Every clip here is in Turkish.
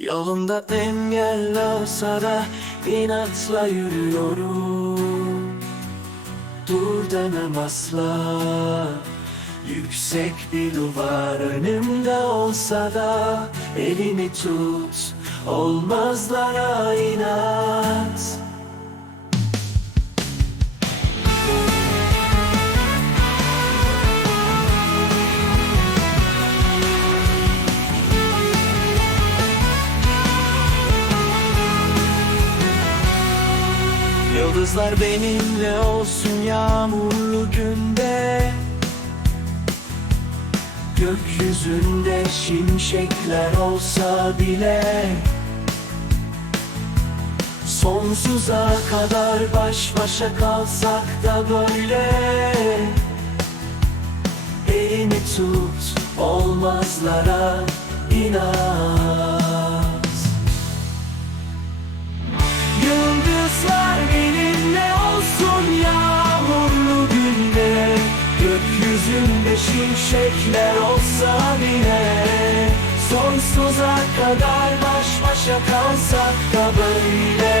Yolunda engel olsa da inatla yürüyorum. Dur demem asla. Yüksek bir duvar önümde olsa da Elini tut. Olmazlara inat Yıldızlar benimle olsun yağmurlu günde. Gökyüzünde şimşekler olsa bile. Sonsuza kadar baş başa kalsak da böyle. Elini tut olmazlara inat şimşekler olsa bile Sonsuza kadar baş başa kalsak da böyle.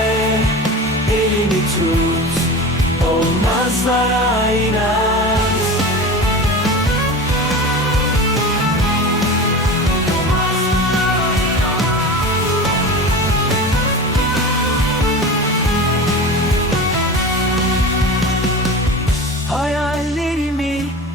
Elini tut olmazlara inat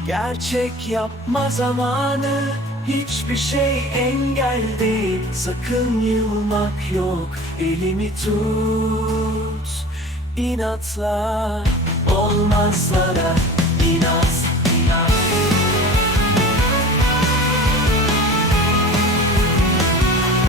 gerçek yapma zamanı Hiçbir şey engel değil. Sakın yılmak yok Elimi tut. İnatla olmazlara